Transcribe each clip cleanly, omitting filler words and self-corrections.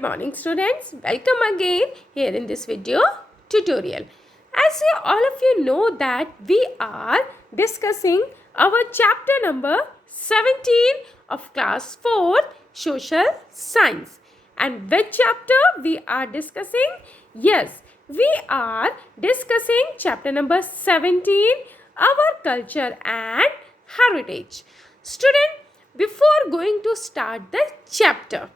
Good morning students, welcome again here in this video tutorial. As all of you know that we are discussing our chapter number 17 of class 4 social science. And which chapter we are discussing? Yes, we are discussing chapter number 17, our culture and heritage. Student, before going to start the chapter,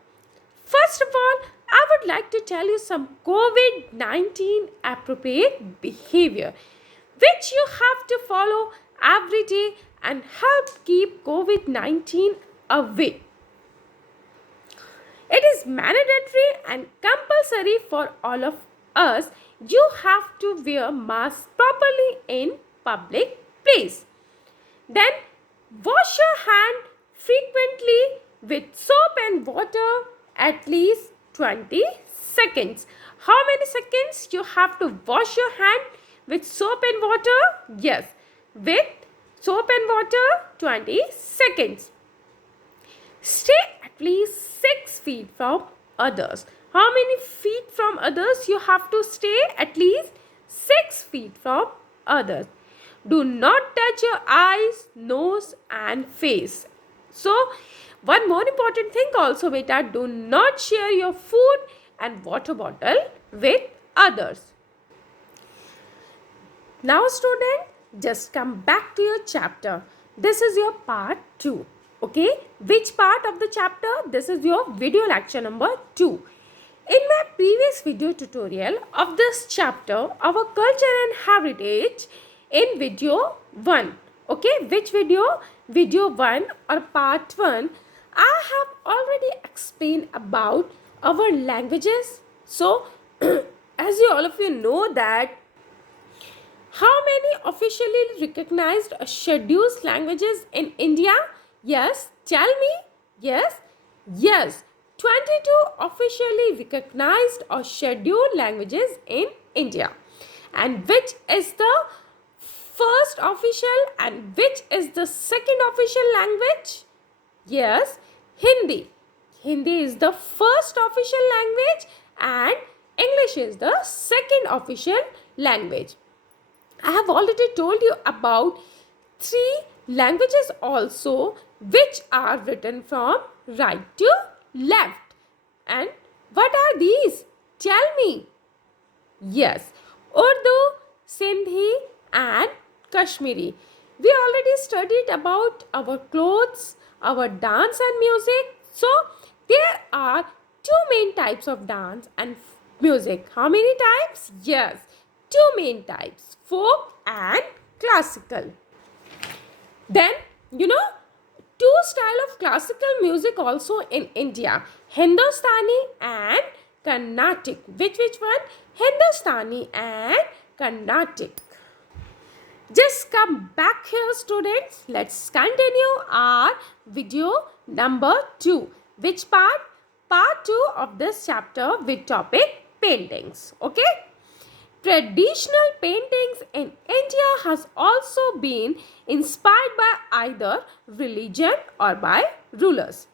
first of all, I would like to tell you some COVID-19 appropriate behavior which you have to follow every day and help keep COVID-19 away. It is mandatory and compulsory for all of us. You have to wear mask properly in public place. Then wash your hand frequently with soap and water at least 20 seconds. How many seconds you have to wash your hand with soap and water? Yes, with soap and water 20 seconds. Stay at least 6 feet from others. How many feet from others you have to stay? At least 6 feet from others. Do not touch your eyes, nose and face. So, one more important thing also, beta, do not share your food and water bottle with others. Now student, just come back to your chapter. This is your part 2. Okay, which part of the chapter? This is your video lecture number 2. In my previous video tutorial of this chapter, our culture and heritage, in video 1, okay, which video? Video 1 or part 1, I have already explained about our languages. So, as you all of you know that, how many officially recognized scheduled languages in India? Yes, tell me. Yes, 22 officially recognized or scheduled languages in India. And which is the first official and which is the second official language? Yes, Hindi. Hindi is the first official language and English is the second official language. I have already told you about 3 languages also which are written from right to left. And what are these? Tell me. Yes, Urdu, Sindhi and Kashmiri. We already studied about our clothes, our dance and music. So, there are 2 main types of dance and music. How many types? Yes, 2 main types, folk and classical. Then, 2 styles of classical music also in India, Hindustani and Carnatic. Which one? Hindustani and Carnatic. Just come back here students. Let's continue our video number 2. Which part? Part 2 of this chapter with topic paintings. Okay. Traditional paintings in India has also been inspired by either religion or by rulers.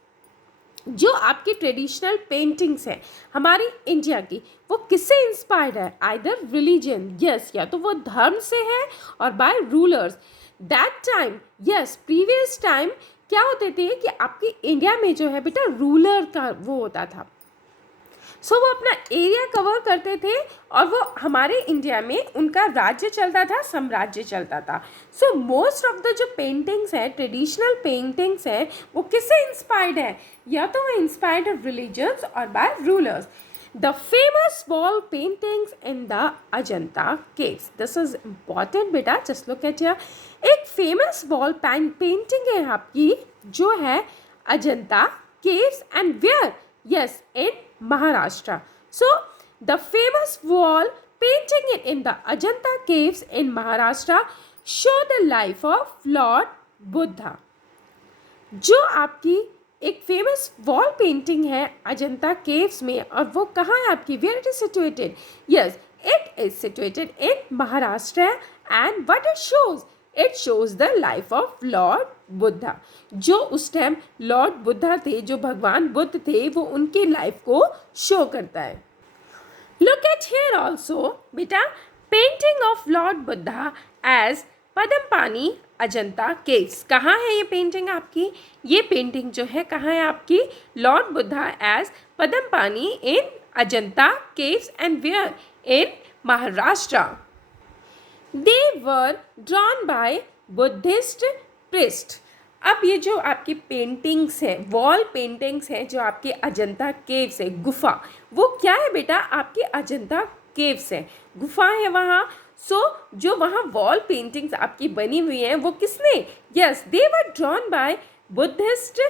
जो आपकी traditional paintings हैं हमारी India की, वो किससे inspired है? Either religion, yes, या तो वो धर्म से है, और by rulers. That time, yes, previous time क्या होते थे कि आपकी इंडिया में जो है बेटा रूलर का वो होता था. सो वो अपना एरिया कवर करते थे और वो हमारे इंडिया में उनका राज्य चलता था, साम्राज्य चलता था. सो मोस्ट ऑफ द जो पेंटिंग्स हैं, ट्रेडिशनल पेंटिंग्स हैं, वो किससे इंस्पायर्ड है? या तो वो इंस्पायर्ड ऑफ रिलीजन्स और by rulers. The famous wall paintings in the Ajanta caves. This is important बेटा, जस्ट लुक एट हियर. एक फेमस वॉल पेंटिंग है आपकी जो है Ajanta caves and where? Yes, in Maharashtra. So, the famous wall painting in the Ajanta caves in Maharashtra show the life of Lord Buddha. जो आपकी एक famous wall painting है Ajanta caves में, और वो कहाँ है आपकी? Where it is situated? Yes, it is situated in Maharashtra. And what it shows? It shows the life of Lord Buddha. जो उस टाइम लॉर्ड बुद्धा थे, जो भगवान बुद्ध थे, वो उनकी लाइफ को शो करता है। Look at here also, बेटा, painting of Lord Buddha as Padmapani Ajanta caves. कहाँ है ये पेंटिंग आपकी? ये पेंटिंग जो है कहाँ है आपकी? Lord Buddha as Padmapani in Ajanta caves and where? In Maharashtra. They were drawn by Buddhist priest। अब ये जो आपकी पेंटिंग्स हैं, वॉल पेंटिंग्स हैं, जो आपके अजंता केव्स है, गुफा, वो क्या है बेटा? आपके अजंता केव्स है, गुफा है वहाँ। सो जो वहाँ वॉल पेंटिंग्स आपकी बनी हुई हैं, वो किसने? Yes, they were drawn by Buddhist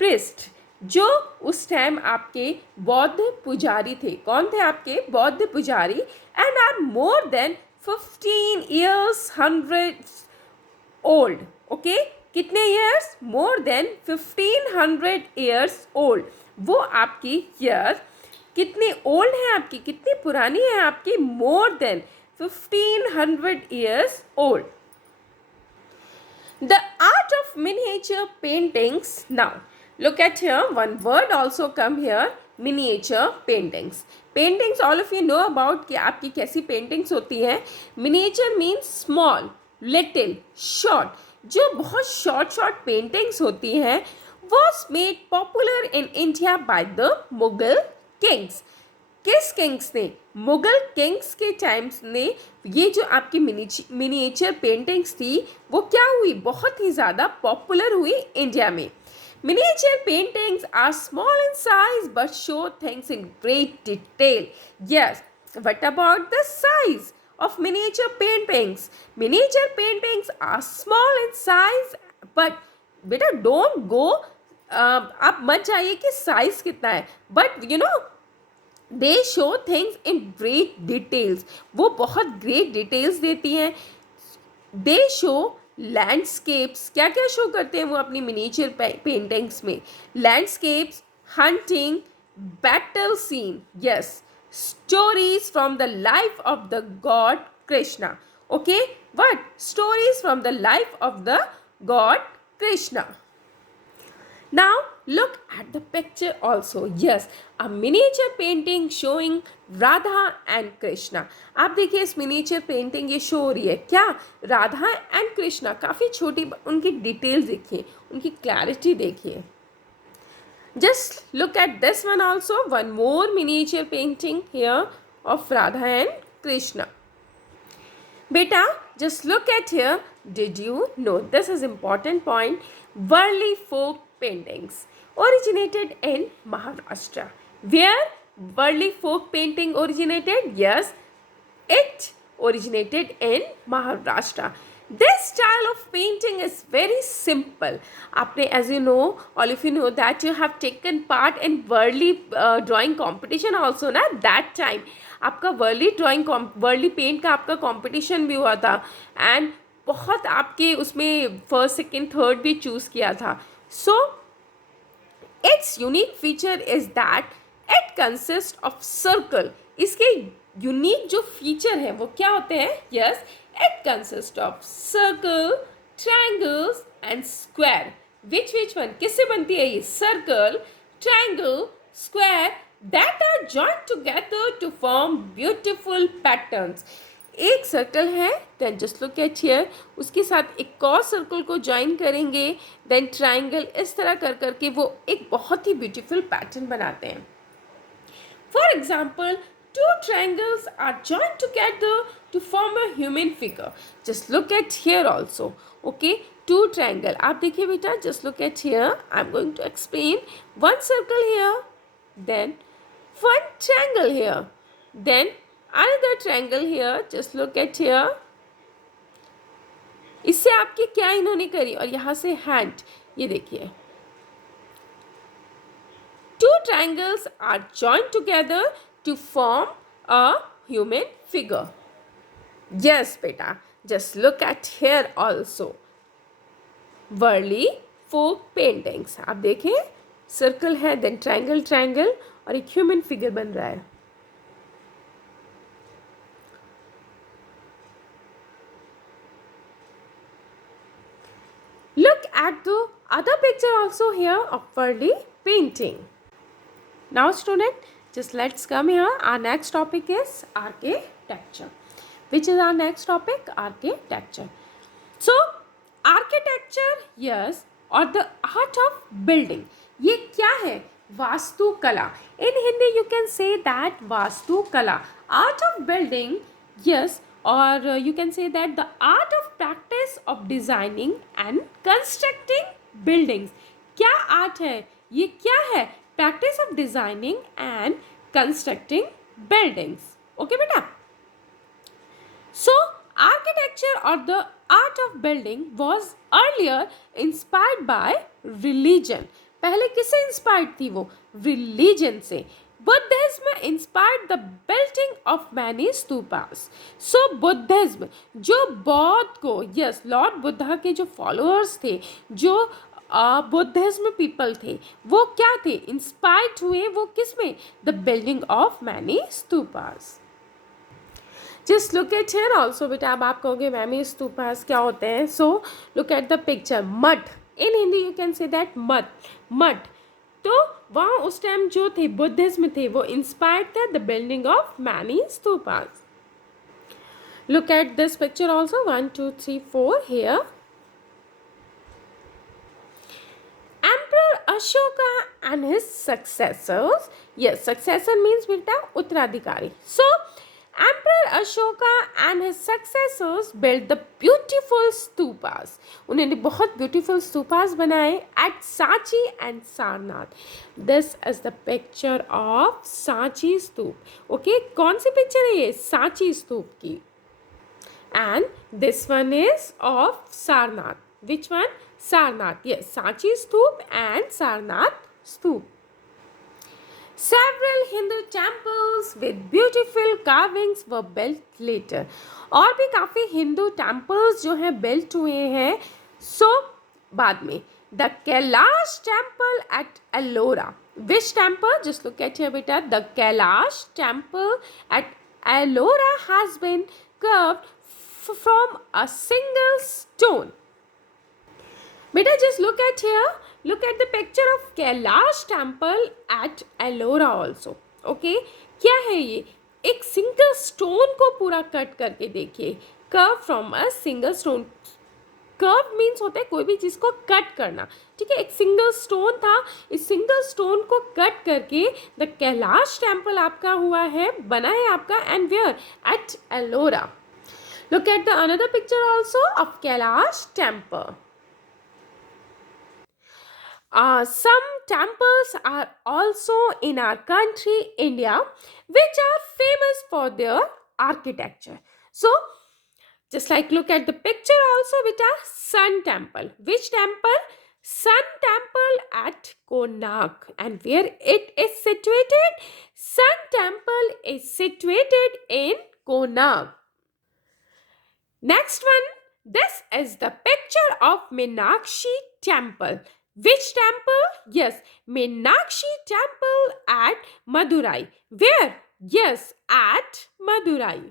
priest, जो उस टाइम आपके बौद्ध पुजारी थे। कौन थे आपके? बौद्ध पुजारी। And are more than 15 years 100 old. Okay, कितने years? More than 1500 years old. वो आपकी ईयर कितनी ओल्ड है आपकी? कितनी पुरानी है आपकी? मोर than 1500 years old. The art of miniature paintings. Now, look at here. One word also come here. Miniature paintings. Paintings, all of you know about कि आपकी कैसी paintings होती हैं. Miniature means small, little, short. जो बहुत short paintings होती हैं, was made popular in India by the Mughal kings. किस किंग्स ने? मुगल किंग्स के टाइम्स ने ये जो आपकी मिनिएचर पेंटिंग्स थी, वो क्या हुई? बहुत ही ज़्यादा पॉपुलर हुई इंडिया में। Miniature paintings are small in size but show things in great detail. Yes, what about the size of miniature paintings? Miniature paintings are small in size, but बेटा don't go, आप मत जाइए कि size कितना है, but you know they show things in great details. वो बहुत great details देती हैं। they show landscapes। क्या क्या शो करते हैं वो अपनी miniature paintings में? landscapes, hunting, battle scene, yes, stories from the life of the god Krishna. Okay, what? Stories from the life of the god Krishna. Now look at the picture also. Yes, a miniature painting showing Radha and Krishna. आप देखिए इस miniature painting ये show हो रही है क्या? Radha and Krishna. काफ़ी छोटी उनकी डिटेल्स देखिए, उनकी क्लैरिटी देखिए। Just look at this one also. One more miniature painting here of Radha and Krishna. Beta, just look at here. Did you know? This is important point. Varli folk paintings originated in Maharashtra. Where Varli folk painting originated? Yes, it originated in Maharashtra. This style of painting is very simple. आपने, as you know, all of you know that you have taken part in Worli drawing competition also ना? That time आपका Worli drawing Worli paint का आपका competition भी हुआ था, and बहुत आपके उसमें फर्स्ट सेकंड थर्ड भी चूज़ किया था. So it's unique feature is that it consist of circle. इसके यूनिक जो फीचर है वो क्या होते हैं? Yes, it consist of circle, triangles and square. Which one किससे बनती है ये? Circle, triangle, square that are joined together to form beautiful patterns. एक सर्कल है, then just look at here, उसके साथ एक और सर्कल को ज्वाइन करेंगे, then ट्राइंगल, इस तरह कर करके वो एक बहुत ही ब्यूटीफुल पैटर्न बनाते हैं. For example, two triangles are joined together to form a human figure. Just look at here also. Okay, two triangle. आप देखिए बेटा, just look at here. I'm going to explain. One circle here, then one triangle here, then another triangle here. Just look at here. इससे आपकी क्या इन्होंने करी, और यहाँ से हैंड, ये देखिए, two triangles are joined together to form a human figure. Yes beta, just look at here also. Worli folk paintings. आप देखें, सर्कल है, देन ट्रायंगल ट्रायंगल, और एक ह्यूमन फिगर बन रहा है. also here of Varli painting. Now student, just let's come here. Our next topic is architecture. Which is our next topic? Architecture. So architecture, yes, or the art of building. ये क्या है? वास्तुकला. In Hindi you can say that वास्तुकला. Art of building, yes, or you can say that the art of practice of designing and constructing buildings. क्या art है? ये क्या है? Practice of designing and constructing buildings. Okay बेटा? So, architecture or the art of building was earlier inspired by religion. पहले किससे inspired थी वो? Religion से. Buddhism inspired the building of many stupas. So, Buddhism, जो बौद्ध को, yes, Lord Buddha के जो followers थे, जो बुद्धिज्म पीपल थे, वो क्या थे? इंस्पायर्ड हुए वो किस में? The building of many stupas. Just look at here also बेटा. अब आप कहोगे मैमी स्तूपास क्या होते हैं? So look at the picture. Mud, in Hindi you can say that mud. Mud, तो वहाँ उस टाइम जो थे बुद्धिज्म थे वो इंस्पायर्ड थे the building of many stupas. Look at this picture also. 1 2 3 4 here. Emperor Ashoka and his successors. Yes, successor means beta uttradhikari. So, Emperor Ashoka and his successors built the beautiful stupas. उन्होंने बहुत beautiful stupas बनाए at Sanchi and Sarnath. This is the picture of Sanchi stupa. Okay, कौन सी picture है ये? Sanchi स्तूप की. And this one is of Sarnath. Which one? Sarnath. Yes, Sanchi Stoop and Sarnath Stoop. Several Hindu temples with beautiful carvings were built later. और भी काफ़ी Hindu temples जो हैं built हुए हैं बाद में. The Kailash temple at Ellora. Which temple? Just look at here beta. The Kailash temple at Ellora has been carved from a single stone. Beta, just look at here. Look at the picture of Kailash temple at Ellora also. Okay, क्या है ये? एक single stone को पूरा cut करके देखिए. Curve from a single stone. Curve means होता है कोई भी चीज़ को कट करना. ठीक है, एक सिंगल स्टोन था. इस सिंगल स्टोन को कट करके द कैलाश टेम्पल आपका हुआ है, बना है आपका. And where? At Ellora. Look at the another picture also of Kailash temple. Some temples are also in our country, India, which are famous for their architecture. So, just like look at the picture also with a Sun temple. Which temple? Sun temple at Konark. And where it is situated? Sun temple is situated in Konark. Next one, this is the picture of Meenakshi temple. Which temple? Yes, Meenakshi temple at Madurai. Where? Yes, at Madurai.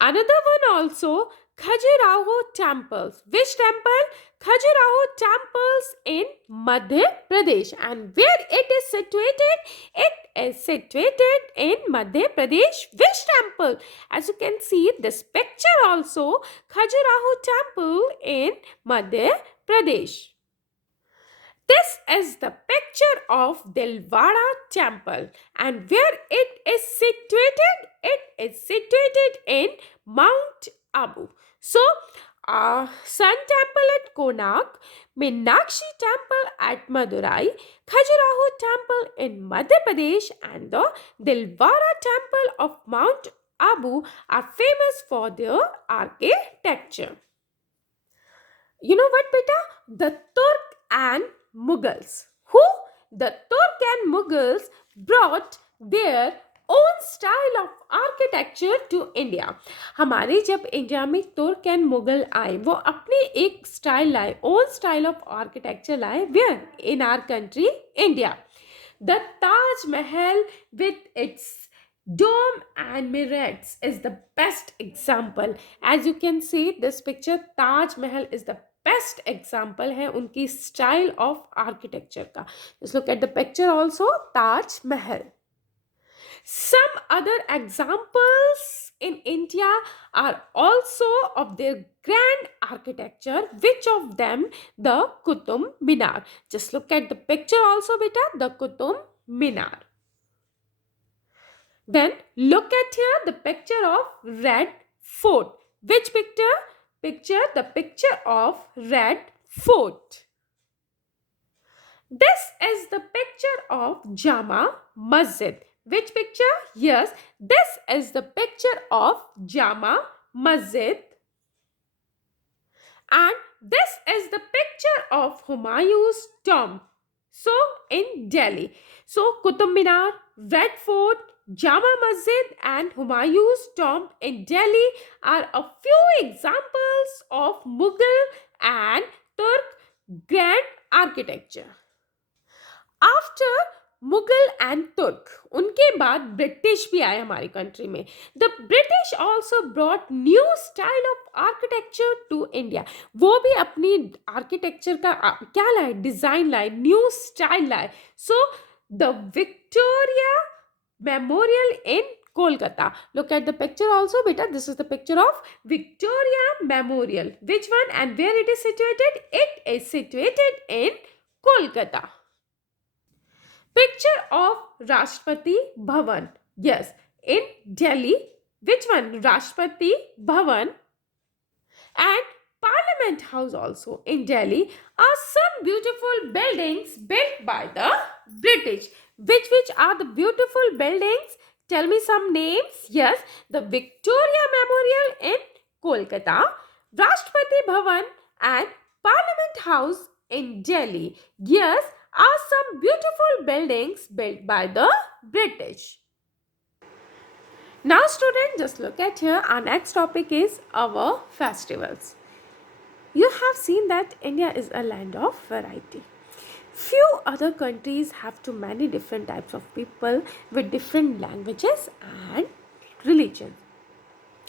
Another one also, Khajuraho temples. Which temple? Khajuraho temples in Madhya Pradesh. And where it is situated? It is situated in Madhya Pradesh. Which temple? As you can see this picture also, Khajuraho temple in Madhya Pradesh. This is the picture of Dilwara temple. And where it is situated? It is situated in Mount Abu. So, Sun temple at Konark, Meenakshi temple at Madurai, Khajuraho temple in Madhya Pradesh and the Dilwara temple of Mount Abu are famous for their architecture. You know what beta? The Turk and Mughals. Who? The Turk and Mughals brought their own style of architecture to India. हमारे जब India में तुर्क and Mughal आए, वो अपने एक style लाए, own style of architecture लाए. Where? In our country India. The Taj Mahal with its dome and minarets is the best example. As you can see this picture, Taj Mahal is the best example है उनकी style of architecture का. Just look at the picture also, Taj Mahal. Some other examples in India are also of their grand architecture. Which of them? The Qutub Minar. Just look at the picture also, beta, the Qutub Minar. Then look at here the picture of Red Fort. Which picture? The picture of Red Fort. This is the picture of Jama Masjid. Which picture? Yes, this is the picture of Jama Masjid. And this is the picture of Humayun's tomb. So, in Delhi. So, Qutub Minar, Red Fort, Jama Masjid and Humayun's tomb in Delhi are a few examples of Mughal and Turk grand architecture. After Mughal and Turk, उनके बाद British भी आए हमारी country में. The British also brought new style of architecture to India. वो भी अपनी architecture का क्या लाए, डिजाइन लाए, न्यू स्टाइल लाए. So the Victoria memorial in Kolkata. Look at the picture also, beta. This is the picture of Victoria Memorial. Which one and where it is situated? It is situated in Kolkata. Picture of Rashtrapati Bhavan. Yes, in Delhi. Which one? Rashtrapati Bhavan. And Parliament House also in Delhi are some beautiful buildings built by the British. Which are the beautiful buildings? Tell me some names. Yes, the Victoria Memorial in Kolkata, Rashtrapati Bhavan and Parliament House in Delhi. Yes, are some beautiful buildings built by the British. Now students, just look at here. Our next topic is our festivals. You have seen that India is a land of variety. Few other countries have too many different types of people with different languages and religion.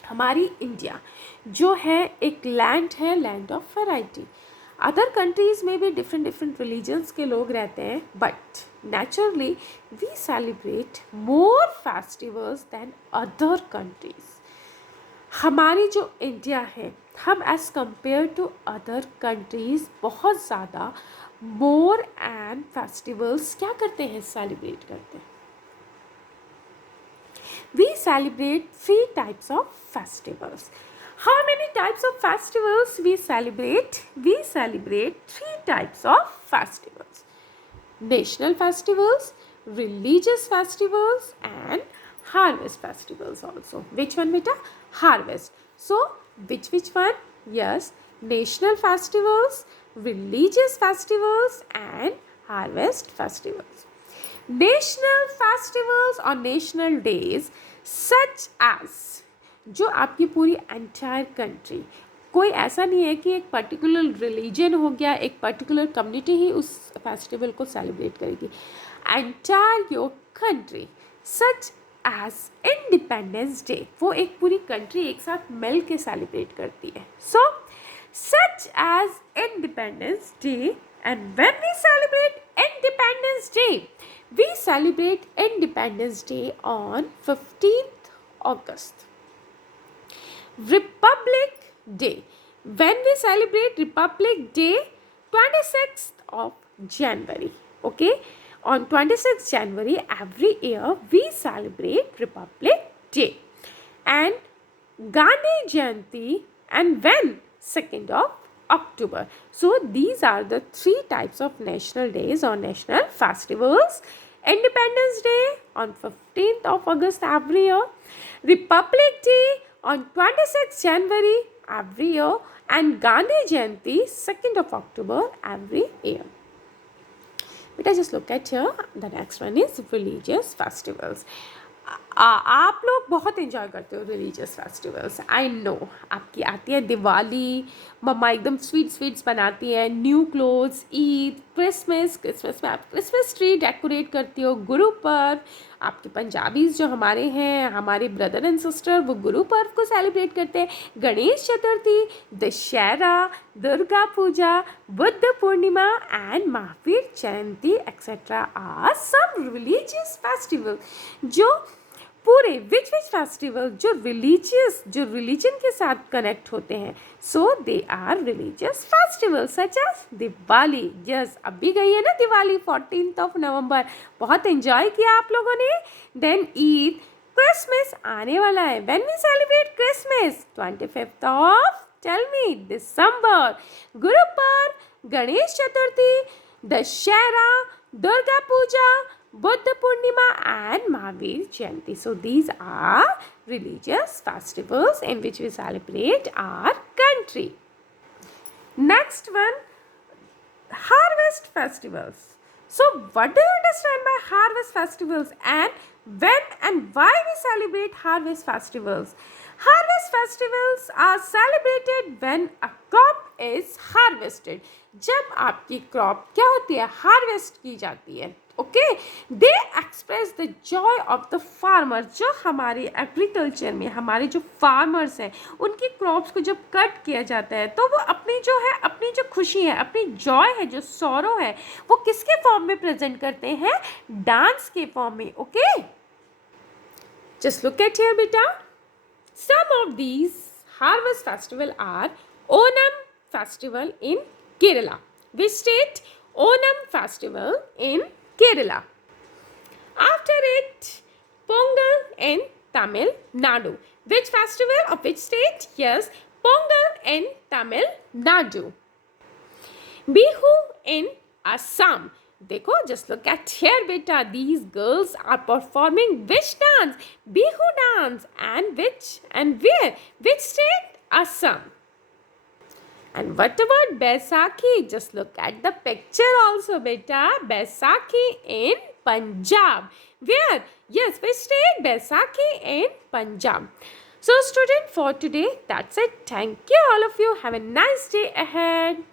हमारी India जो है एक land है, land of variety. Other countries में भी different different religions के लोग रहते हैं, but naturally we celebrate more festivals than other countries. हमारी जो इंडिया है, हम as compare to other countries बहुत ज़्यादा मोर एंड फेस्टिवल्स क्या करते हैं, सेलिब्रेट करते हैं. We celebrate 3 types of festivals. How many types of festivals we celebrate? We celebrate 3 types of festivals. National festivals, religious festivals and harvest festivals also. Which one beta? Harvest. So, which one? Yes, national festivals, religious festivals and harvest festivals. National festivals or national days such as, जो आपकी पूरी entire country, कोई ऐसा नहीं है कि एक particular religion हो गया, एक पर्टिकुलर कम्युनिटी ही उस फेस्टिवल को सेलिब्रेट करेगी. Entire your country such as Independence Day, वो एक पूरी कंट्री एक साथ मिल के सेलिब्रेट करती है. So such as Independence Day. And when we celebrate Independence Day, we celebrate Independence Day on 15th August. Republic Day. When we celebrate Republic Day, 26th of January. Okay? On 26th January every year we celebrate Republic Day. And Gandhi Jayanti, and when? 2nd of October. So these are the 3 types of national days or national festivals. Independence Day on 15th of August every year, Republic Day on 26th January every year, and Gandhi Jayanti 2nd of October every year. But just look at here, the next one is religious festivals. आप लोग बहुत enjoy करते हो religious festivals. I know आपकी आती है दिवाली, मम्मा एकदम sweets बनाती है, न्यू क्लोथ्स, ईद, क्रिसमस में आप क्रिसमस ट्री डेकोरेट करती हो, गुरु पर्व. आपके पंजाबीज जो हमारे हैं, हमारे ब्रदर एंड सिस्टर, वो गुरु पर्व को सेलिब्रेट करते हैं. Ganesh Chaturthi, Dussehra, Durga Puja, Buddha Purnima, and Mahavir Jayanti, etc. are some religious festivals. जो पूरे विच फेस्टिवल जो रिलीजन के साथ कनेक्ट होते हैं, so they are religious festival such as Diwali. Yes, अभी गई है ना दिवाली 14 नवंबर, बहुत एंजॉय किया आप लोगों ने. देन ईद, क्रिसमस आने वाला है. When we celebrate Christmas? 25 tell me December. Gurpurab, Ganesh Chaturthi, Dussehra, Durga Puja, Buddha Purnima, and Mahavir Jayanti. So these are religious festivals in which we celebrate our country. Next one, harvest festivals. So what do you understand by harvest festivals, and when and why we celebrate harvest festivals? Harvest festivals are celebrated when a crop is harvested. जब आपकी crop क्या होती है? Harvest की जाती है. Okay, they express the Joy of the farmer. जो हमारे एग्रीकल्चर में हमारे जो फार्मर्स हैं, उनकी क्रॉप्स को जब कट किया जाता है तो वो अपनी जो है, अपनी जो खुशी है, अपनी जॉय है, जो सॉरो है, वो किसके फॉर्म में प्रेजेंट करते हैं? डांस के फॉर्म में. Okay, just look at here बेटा. Some of these harvest festival are Onam festival in Kerala. Which state? Onam festival in Kerala. After it, Pongal in Tamil Nadu. Which festival of which state? Yes, Pongal in Tamil Nadu. Bihu in Assam. देखो, just look at here beta. These girls are performing which dance? Bihu dance. And which and where? Which state? Assam. And what about Baisakhi? Just look at the picture also beta. Baisakhi in Punjab. Where? Yes, which state? Baisakhi in Punjab. So student, for today, that's it. Thank you all of you. Have a nice day ahead.